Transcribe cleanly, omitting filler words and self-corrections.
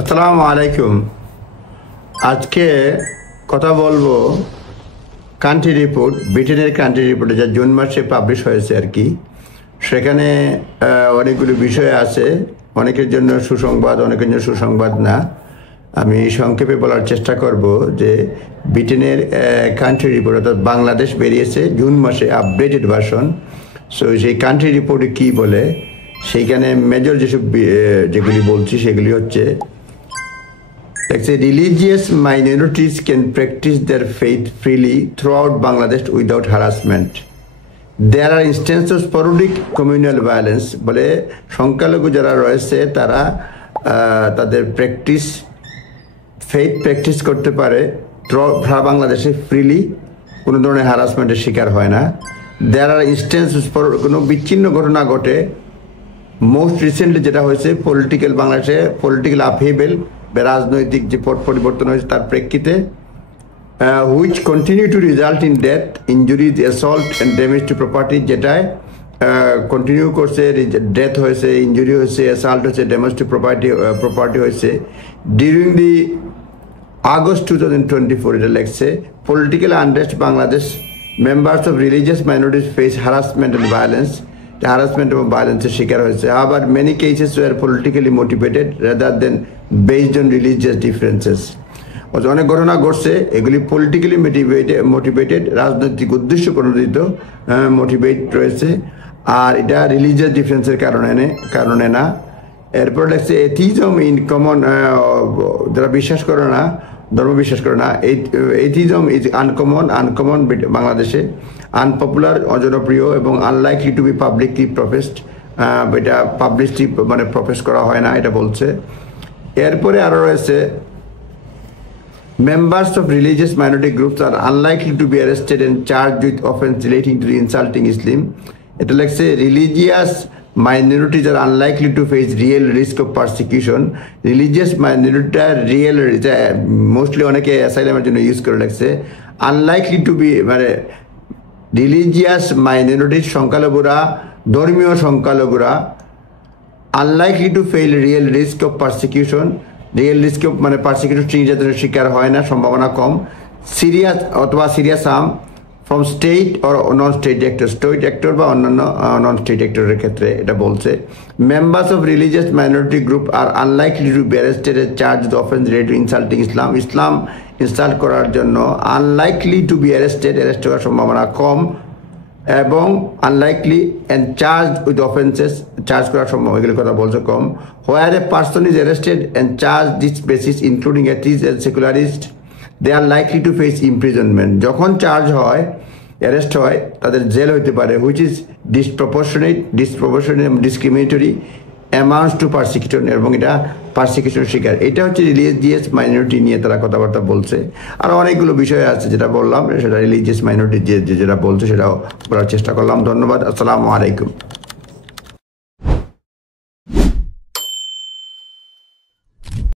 আসসালামু আলাইকুম। আজকে কথা বলবো কান্ট্রি রিপোর্ট, ব্রিটেনের কান্ট্রি রিপোর্টে যা জুন মাসে পাবলিশ হয়েছে আর কি। সেখানে অনেকগুলো বিষয় আছে, অনেকের জন্য সুসংবাদ, অনেকের জন্য সুসংবাদ না। আমি সংক্ষেপে বলার চেষ্টা করব যে ব্রিটেনের কান্ট্রি রিপোর্ট অর্থাৎ বাংলাদেশ বেরিয়েছে জুন মাসে আপডেটেড ভার্সন। সো সেই কান্ট্রি রিপোর্টে কী বলে, সেইখানে মেজর যেগুলি বলছি সেগুলি হচ্ছে, religious minorities can practice their faith freely throughout Bangladesh without harassment. There are instances of sporadic communal violence. বলে সংখ্যালঘু যারা রয়েছে তারা তাদের ফেথ প্র্যাকটিস করতে পারে সারা বাংলাদেশে ফ্রিলি, কোনো ধরনের হ্যারাসমেন্টের শিকার হয় না। দেয়ার আর ইনস্টেন্সেস, কোনো বিচ্ছিন্ন ঘটনা ঘটে। মোস্ট রিসেন্টলি যেটা হয়েছে বাংলাদেশে পলিটিক্যাল আপহেভেল, রাজনৈতিক যে পট পরিবর্তন হয়েছে তার প্রেক্ষিতে, which continue to result in death, injuries, assault and damage to property, যেটায় কন্টিনিউ করছে, ডেথ হয়েছে, ইঞ্জুরি হয়েছে, অ্যাসল্ট হয়েছে, ড্যামেজ টু প্রপার্টি হয়েছে ডিউরিং দি August 2024। এটা লেখছে political unrest Bangladesh, members of religious minorities face harassment and violence, harassment এবং ভায়োলেন্সের শিকার হয়েছে। আবার many cases were politically motivated rather than based on religious differences. অনেক ঘটনা ঘটছে, এগুলি পলিটিক্যালি মোটিভেটেড, রাজনৈতিক উদ্দেশ্য প্রণোদিত মোটিভেট রয়েছে, আর এটা রিলিজিয়াস ডিফারেন্সের কারণে না। এরপর লেখছে এথিজম ইন কমন, যারা বিশ্বাস করে না, ধর্ম বিশ্বাস করে না, এথিজম ইজ আনকমন বাংলাদেশে, আনপপুলার, অজনপ্রিয় এবং আনলাইকলি টু বি পাবলিকলি প্রফেসড। এটা পাবলিকলি মানে প্রফেস করা হয় না, এটা বলছে। এরপরে আরও রয়েছে members of religious minority groups are unlikely to be arrested and charge with offence relating to insulting Islam. এটা লেখছে religious minorities are unlikely to face real risk of persecution. Religious minority real, mostly অনেকে অ্যাসাইলামের জন্য use করে লাগছে। Unlikely to be মানে religious মাইনরিটির সংখ্যালঘুরা, ধর্মীয় সংখ্যালঘুরা unlikely to fail real risk of persecution, real risk of মানে পারসিকিউশন নির্যাতনের শিকার হয় না, সম্ভাবনা কম। সিরিয়াস অথবা serious harm from state or non state actor, state actor বা অন্যান্য নন স্টেট অ্যাক্টরের ক্ষেত্রে এটা বলছে। Members of religious minority group are unlikely to be arrested charge the offence related insulting Islam, Islam insult করার জন্য unlikely to B arrest হওয়ার সম্ভাবনা কম, এবং unlikely and charge with offences, charge করার সম্ভাবনা, এগুলোর কথা বলছে কম। Where a person is arrested and charge this basis including atheist and secularist, they are likely to face imprisonment. যখন চার্জ হয়, অ্যারেস্ট হয়, তাদের জেল হইতে পারে, which is disproportionate discriminatory amounts to persecution, এবং এটা পারসিকিউশন শিকার। এটা হচ্ছে রিলিজিয়াস মাইনরিটি নিয়ে তারা কথাবার্তা বলছে। আর অনেকগুলো বিষয় আছে যেটা বললাম, সেটা রিলিজিয়াস মাইনরিটি যেটা বলছে সেটাও বলার চেষ্টা করলাম। ধন্যবাদ। আসসালামু আলাইকুম।